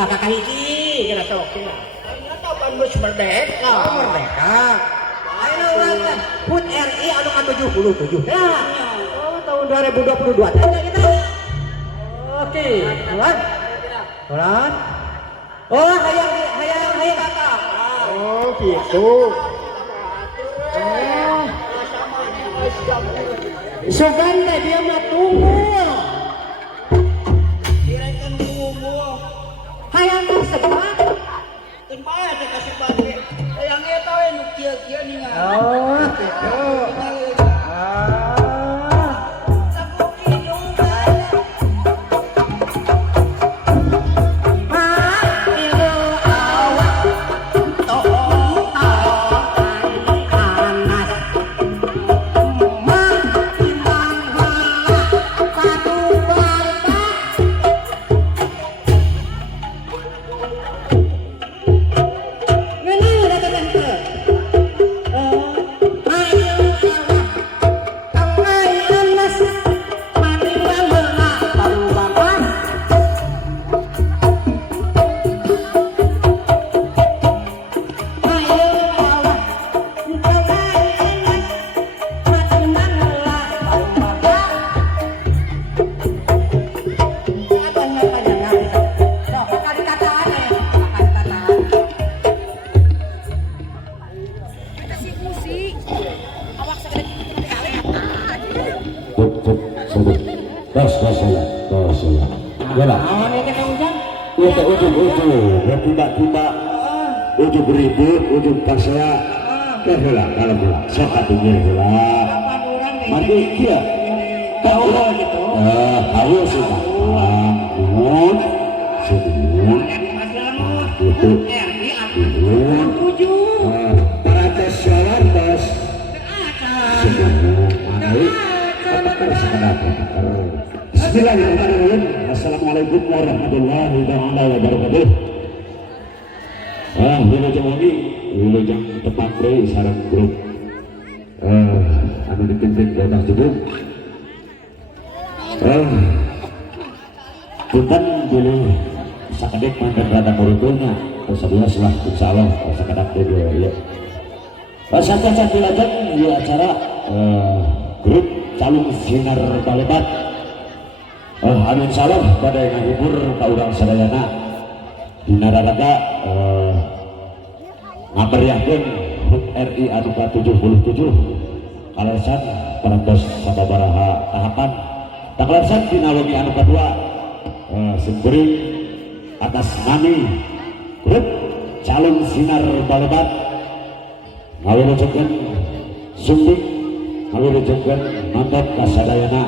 Kakak hiji kena sok tina. Ayeuna kapan geus merdeka? Merdeka. Ayeuna urang teh HUT RI anu ke-77. Ya. Oh, tahun 2022 teh kita. Oke, ulang. Ulang. Oh, hayang kakak. Oh, gitu. Oh. Sugan teh dia mah tunggu. Hayang tersebat tempat tersebat hayang eta we nu kieu-kieu ningal oh gitu ujung ribut, ujung pasrah, kehelah kalau helah, sepatunya helah. Mati dia, tahu gitu. Tahu sudah. Nuhun, sedihun, itu, nuhun. Para tes jalan tes, sedihun. manai Bismillahirrahmanirrahim. Assalamualaikum warahmatullahi wabarakatuh. Wilujeng wangi, wilujeng tepat bre sareng grup anu dipimpin Bapak Judung. Punten bilih sakadek mantan rada muridnya tersedia selah insyaallah sakadak dia ya. Saja dilajeng di acara grup calung sinar balebat. Anu insyaallah pada ngahibur ka urang sadayana dina raraga ngaberiahkeun HUT RI anu ke-77 kalasan parantos sababaraha tahapan takalasan dina wengi anu kadua sembeuring atas nami grup calung sinar balebat ngawilujekeun sumping ngawilujekeun mantot kasadayana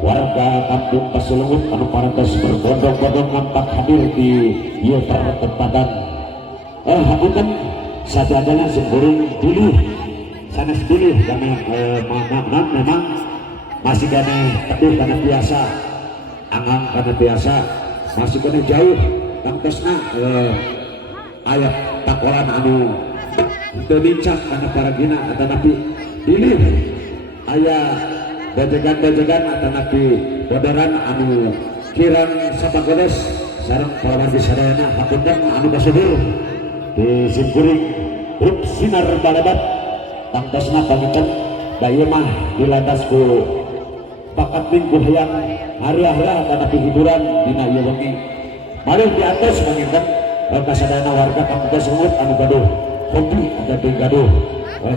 warga kampung Pasilungut anu parantos berbondong-bondong nampak hadir di ieu pertempatan. Hapunten sadayana sembeuring dulu sanes dulu karena memang masih kena teduh karena biasa angang karena biasa masih kena jauh tangtosna ayat takwaran anu teu lincah karena para gina atau nabi pilih ayat bajegan-bajegan atau nabi bodoran anu kirang sapagodes sareng para wargi sadayana hapunten anu basudur di simkuring grup sinar balebat tangtosna pamiten da ieu mah dilantas ku bakat minggu hayang hari-hari kana hiburan dina ieu wengi mari di atas panginten kasadayana warga kampung Pasilungut anu gaduh hobi atau gaduh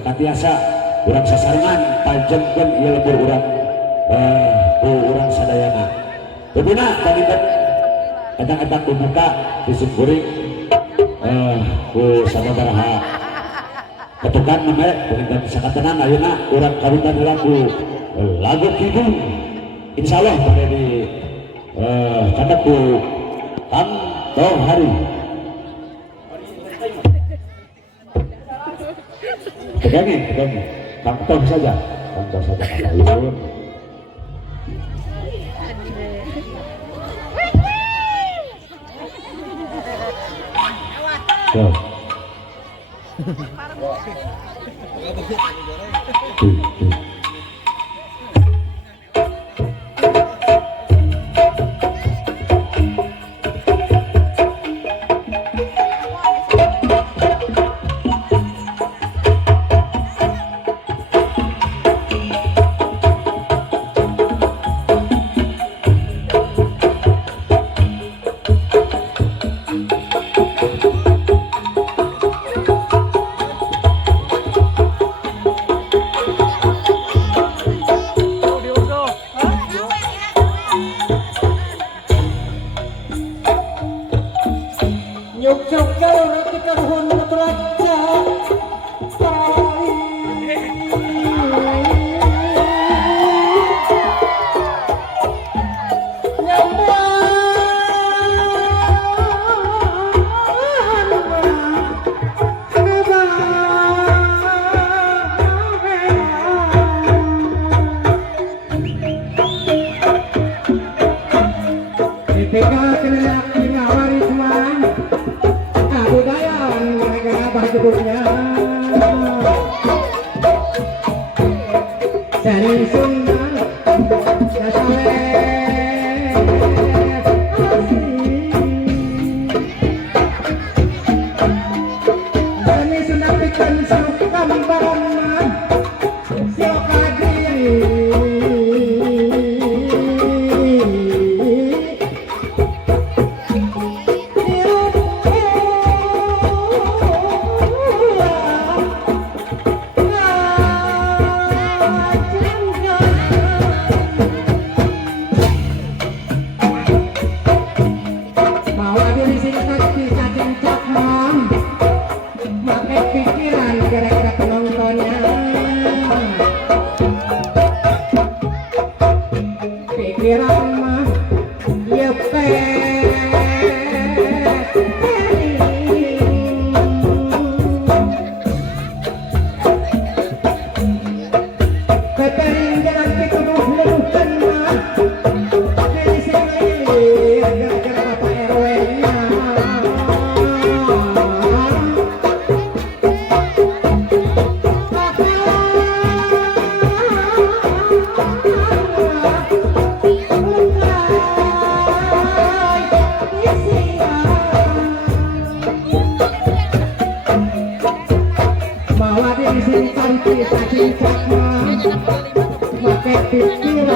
katiasa urang sasarengan panjengkeun ieu lembur urang urang sadayana tebuna panginten kadang-kadang dibuka di simkuring ku sababaraha ketukan namek dengan sakatanan ayeuna urang kawitan lagu kidung insyaallah pada di kata ku Kang Tohari pegangi Kang Toh saja ayun pakai pikiran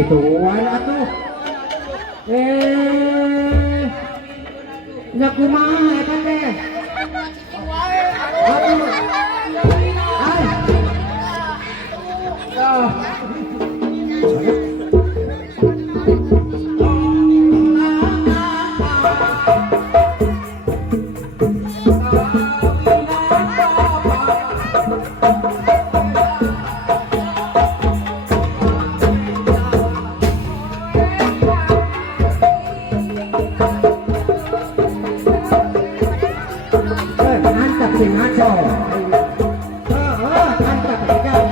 gituan atuh nggak kumaha eta teh aduh mantap si ngaco mantap pegang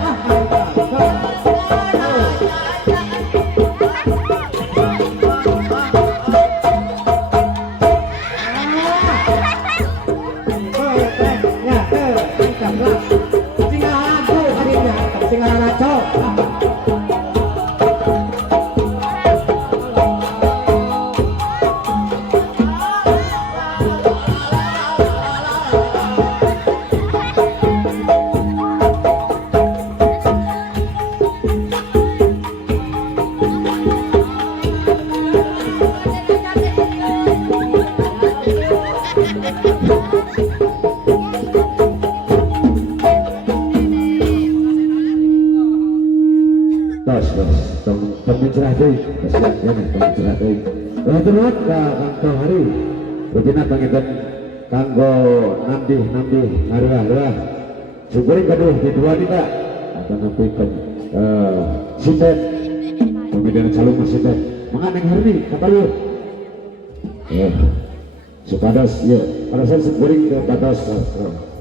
terus kanggo hari begina pangitan kanggo nambih hari syukurin kaduh di dua tidak atau nampilkan sinten pemilihan calon sinten mengenai hari kata lu supados ya pada saat syukurin ke pados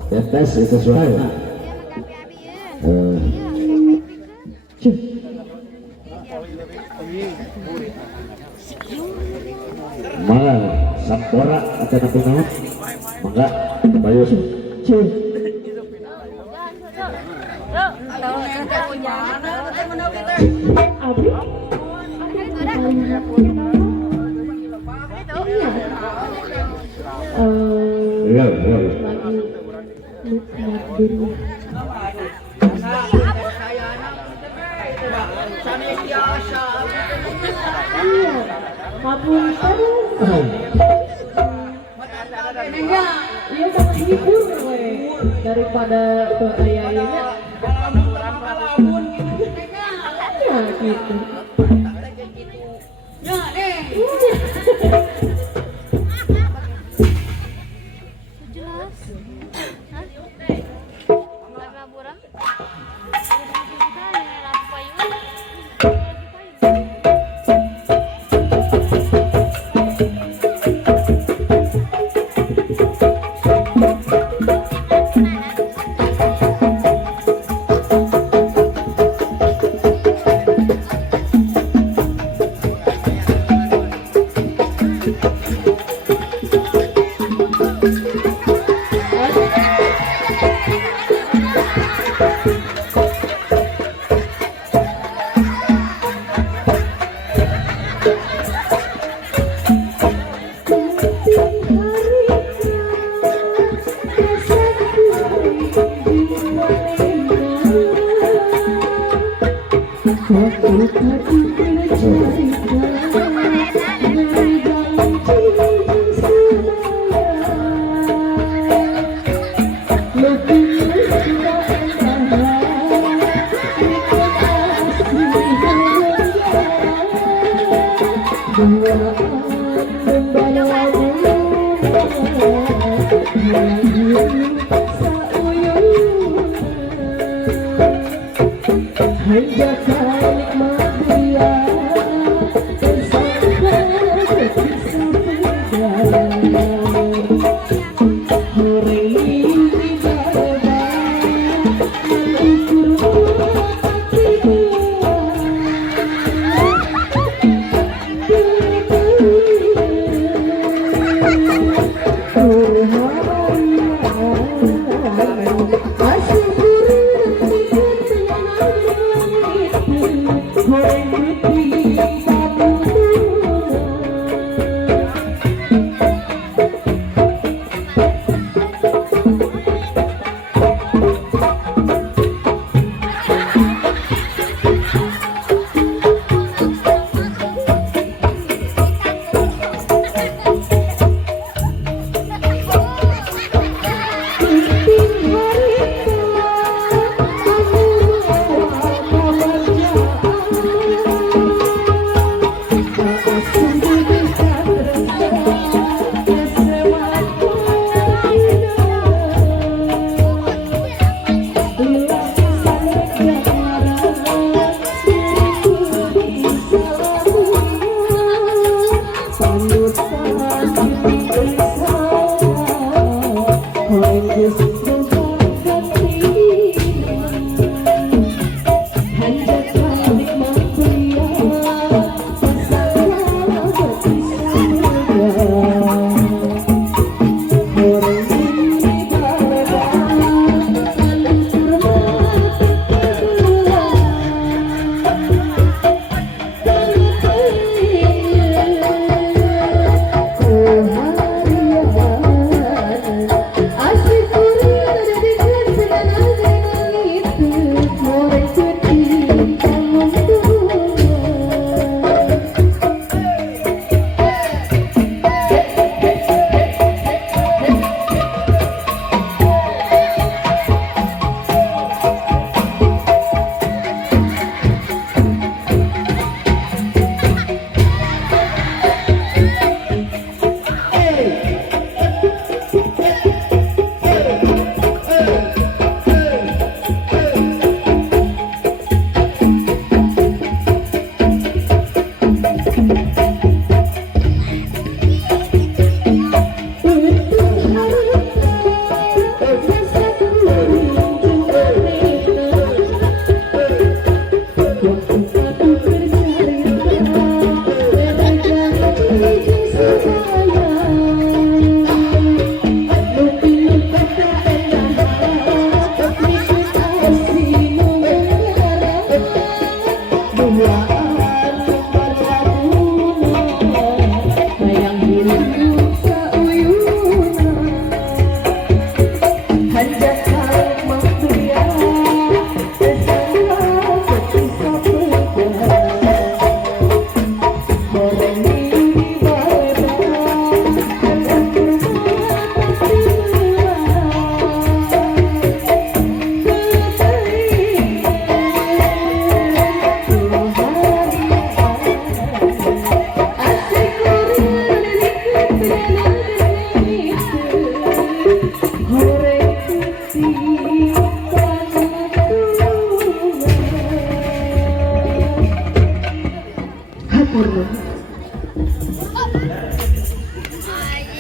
tes itu sesuai mangga sampora atau nabi naon mangga bayu cuy Ngapunten. Enggak, iya mau menghibur we. Daripada ke ayahnya. Ya gitu. Ya deh. Jelas. Hah? Warna buram? Lampu payung.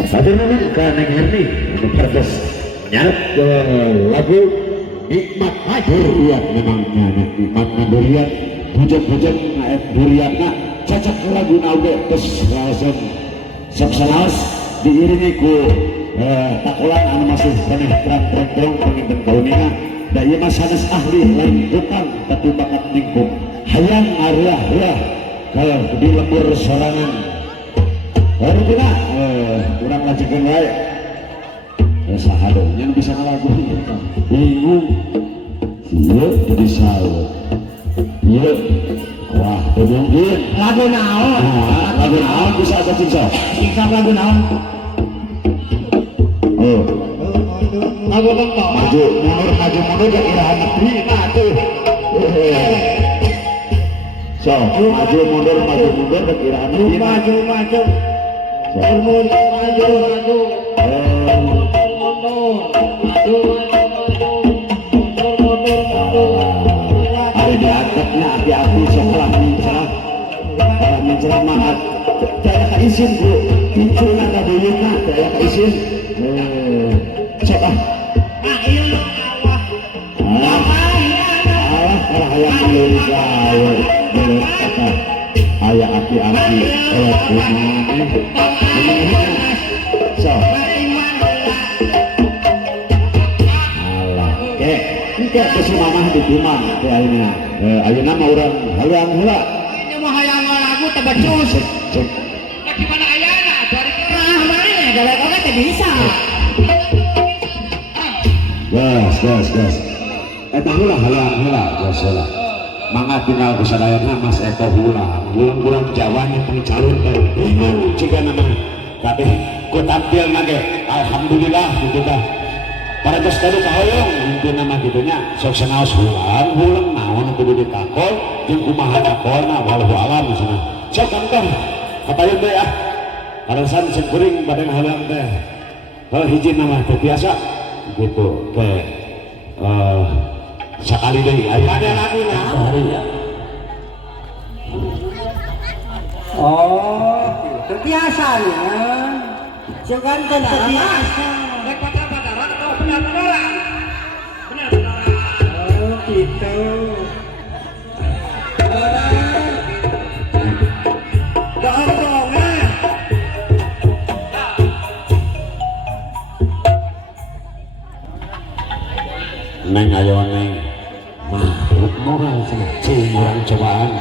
Satu menit ke Neng Herni untuk Perdes nyarap lagu Nikmat Durian. Memangnya nikmat durian bujang-bujang durianna cocok lagu nauge terus langsung sok selawas diiringi ku takulan anu masih peneh terang-terang penginten kaunina da ieu mah sanes ahli lain tukang tapi bakat ningkung hayang areuah-reuah ka di lembur sorangan. Baru kita kurang lanjutkan wae. Saha dong yang bisa ngalagu bingung. Iya jadi salah. Iya. Wah, mungkin lagu naon? Lagu naon bisa ada cinta. Cinta lagu naon? Oh. Lagu lengkap. Maju mundur ke irahan negeri tuh. So, maju mundur ke irahan negeri. Maju. Hari diangkatnya api-api sekolah mencerah mahat saya kaisin bu pincu naga duyukna saya kaisin sok Allah kalau hayang menulis saya kata ayah api-api oleh kumane sok Ike besi mamah di Bimang teh ayeuna. Ayeuna mah urang halang heula. Nya mah hayang lagu teh becus. Lagi mana ayeuna dari kerah mari galak oge teh bisa. Gas. Eta heula halang heula gas heula. Mangga tinggal kusadayana Mas Eko heula. Ulang-ulang Jawa nya pangcalon teh bingung ciga nama. Kabeh ku tampil nage alhamdulillah gitu dah. Para tos tadi kahoyong mungkin nama gitunya sok senaos hulang naon kudu ditakol jeung kumaha dakolna wallahu alam cenah sok kantor kapayun teh ah karasan sekuring badan halang teh hiji nama teh biasa gitu teh sakali deui aya ada laguna ya Oh itu biasa nih jangan tenang biasa benar-benaran. Oh gitu. Neng ayo neng makhluk moral cenah cingurang cobaan.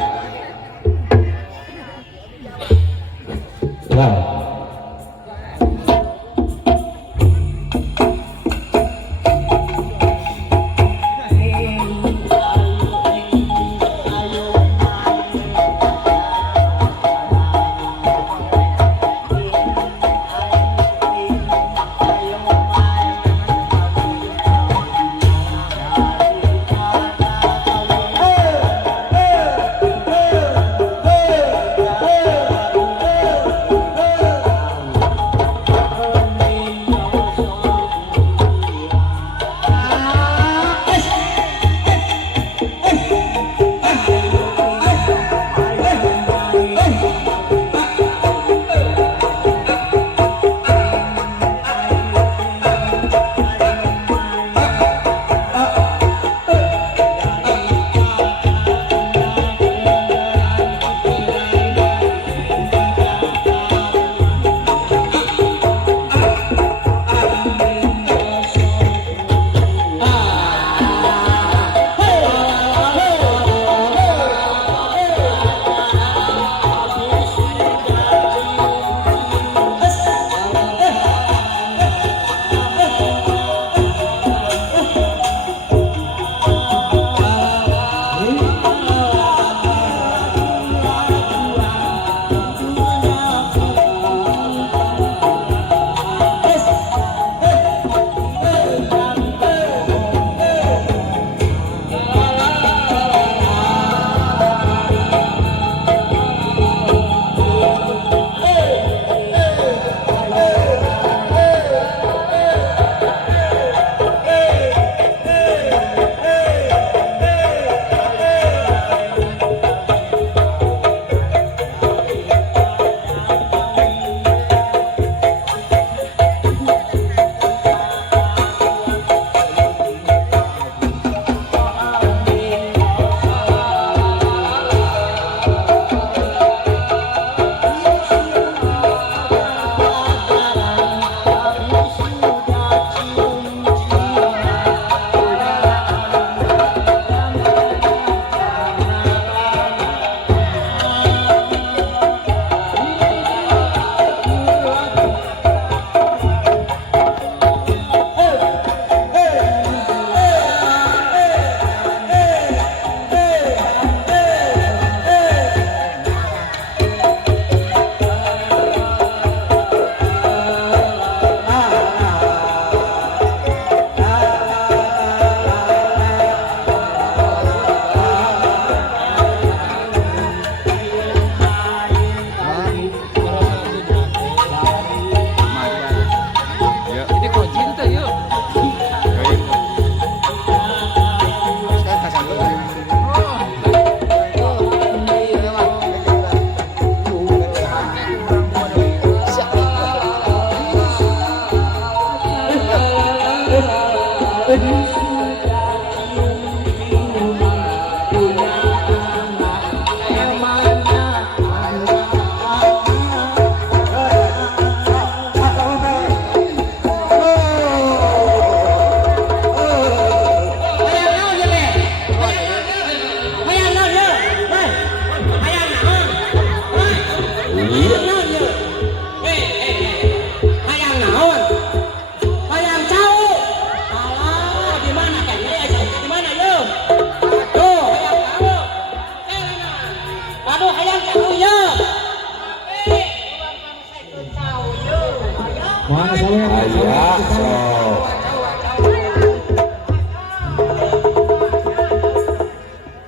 Mana saya? Aya so.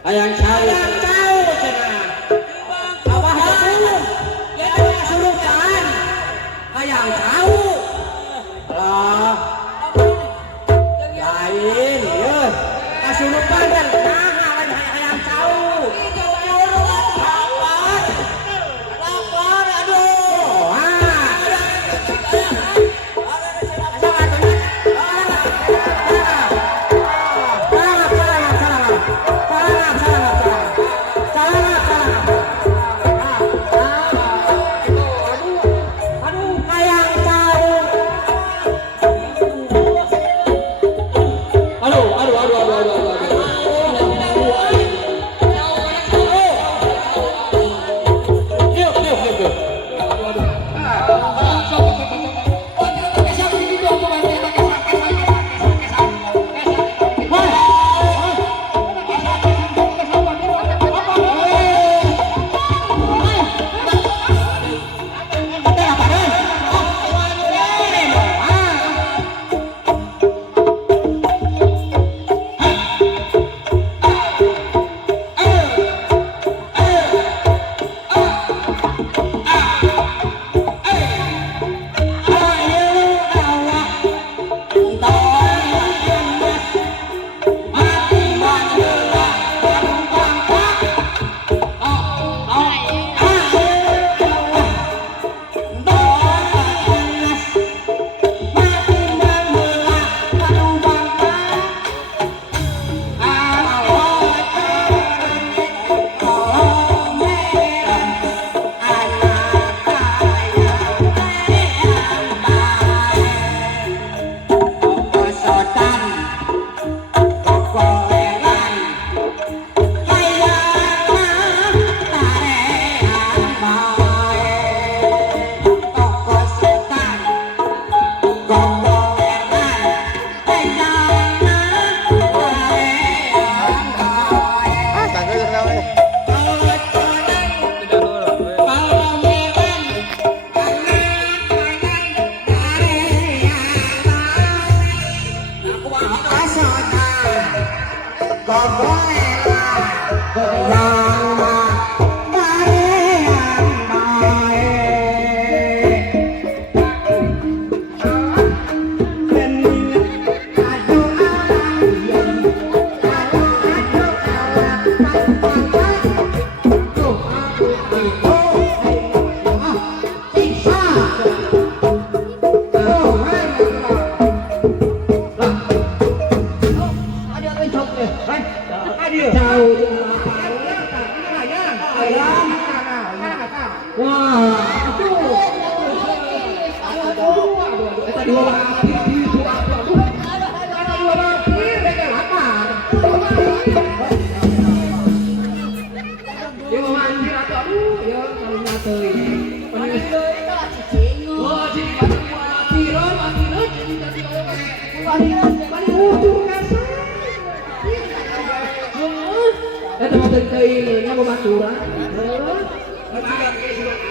Ayang tahu cenah. Abah tahu. Ya suruhan. Ayang tahu. Lah. Lain ya. Kasurupan kan nahan ayang tahu. Lapar aduh.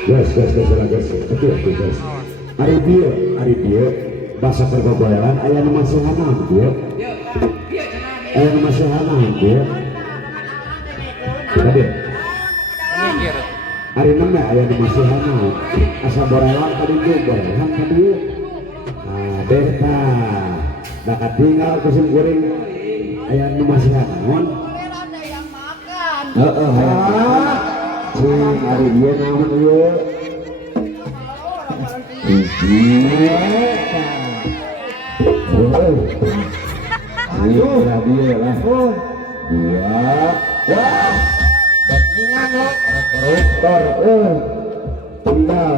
Guys. Ari dia bahasa pergogolan aya nu masih hanam dia. Aya nu masih hanam dia. Tadi. Ari nama aya nu masih hanam. Asa borelang tadi borelang tadi. Ah, beta. Dak tinggal kusim goreng aya nu masih hanam. Heeh. Cing ari dia naon ieu? Ayo, dia lah. Dia, wah, bajingan lo. Rektor, tinggal.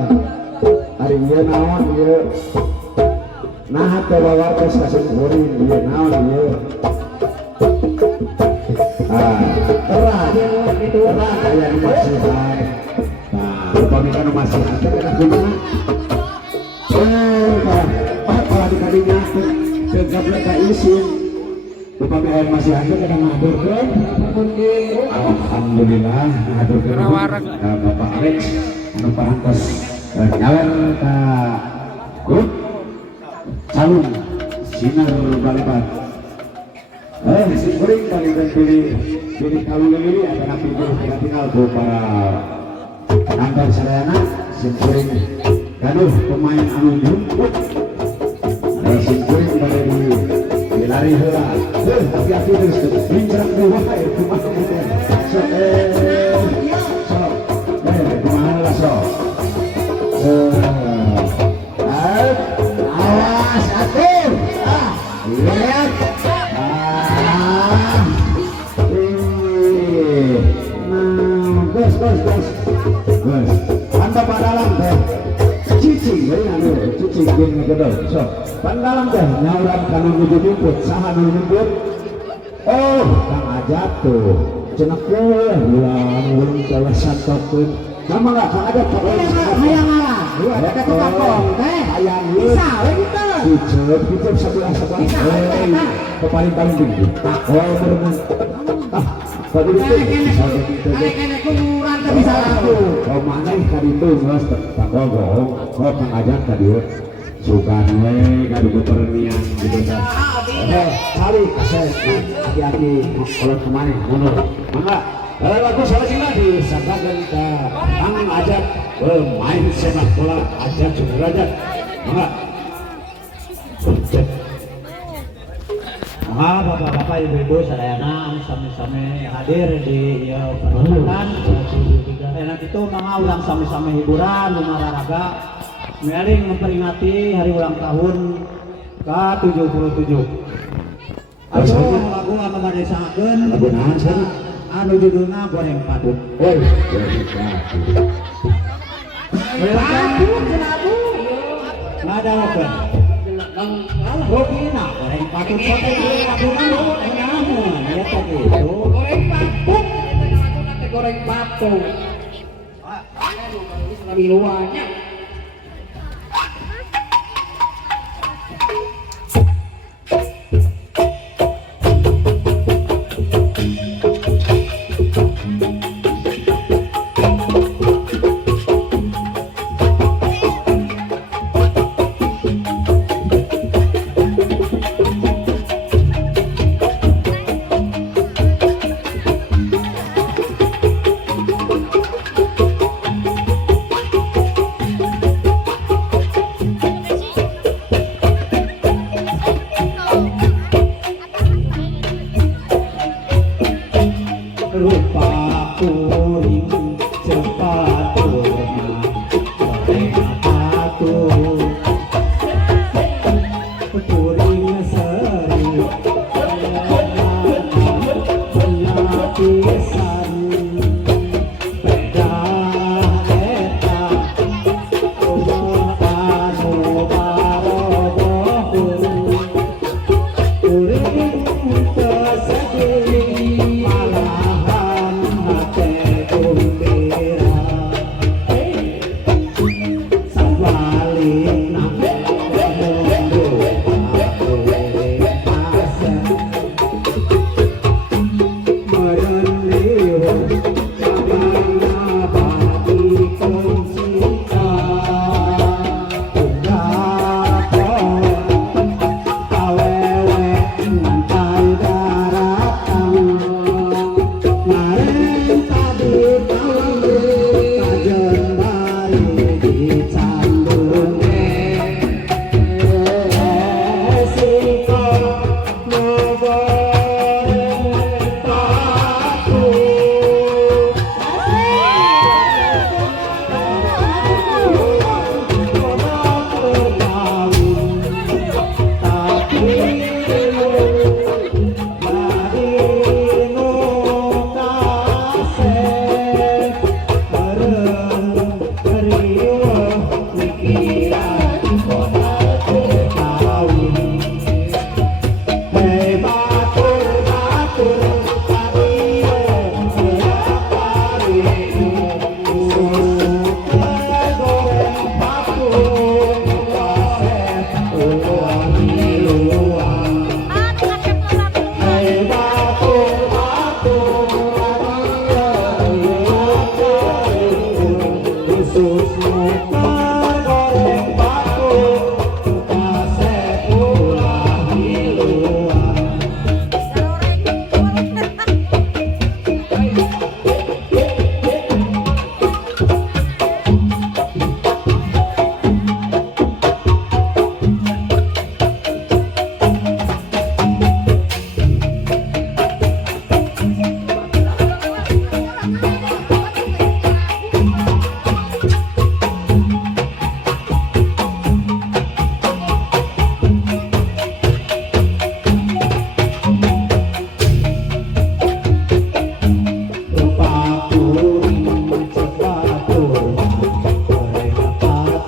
Hari dia naon dia. Nah, bawa tes kasih goreng dia naon dia. Berat kayak masihan. Nah, pemikiran masihan kita guna. Kalau dikalinya tegap mereka isin upami air masih ada kita ngaturkan. Alhamdulillah ngaturkan Bapak Alex anu parantos nyawer ka grup tahun sinar balikan sikuring balikan pilih kawin ini ada nabi tinggal para antar sarana sikuring gaduh pemain anu jumput sikuring pada dilari heula hati-hati terus bincang dua kumaha so kumaha lah so awas atur lihat gus anda padalam teh cicing cicing gini gedor so padalam teh nyauran kanu nuju jemput saha nu jemput oh kang ajat tuh cenek ulang kalau santokeun sama nggak kang ajat hayang ngalah ada tukang kong teh hayang bisa we gitu Kicep sebelah paling tinggi oh bener tadi itu kene kuburan teh bisa aku oh mana tadi itu geus tak gogong oh kang ajat tadi sugan we gaduh pernian gitu kan kali kasih hati-hati kalau kemarin mundur mangga lagu salah disangkakan ke kang ajat main sepak bola ajat sudrajat mangga sukses. Bapak-bapak ibu-ibu sadayana sami-sami hadir di pernikahan. Enak itu mangga ulang sami-sami hiburan olahraga mering memperingati hari ulang tahun ke-77. Atuh lagu anu bade sangakeun lagu naon cenah anu judulna Goreng Padut. Oi, goreng padut. Padut cenah Bu. Ngadaokeun. Rokina goreng patut poten patut namun ya tadi itu goreng patut nanti goreng patut lebih luarnya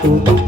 waktu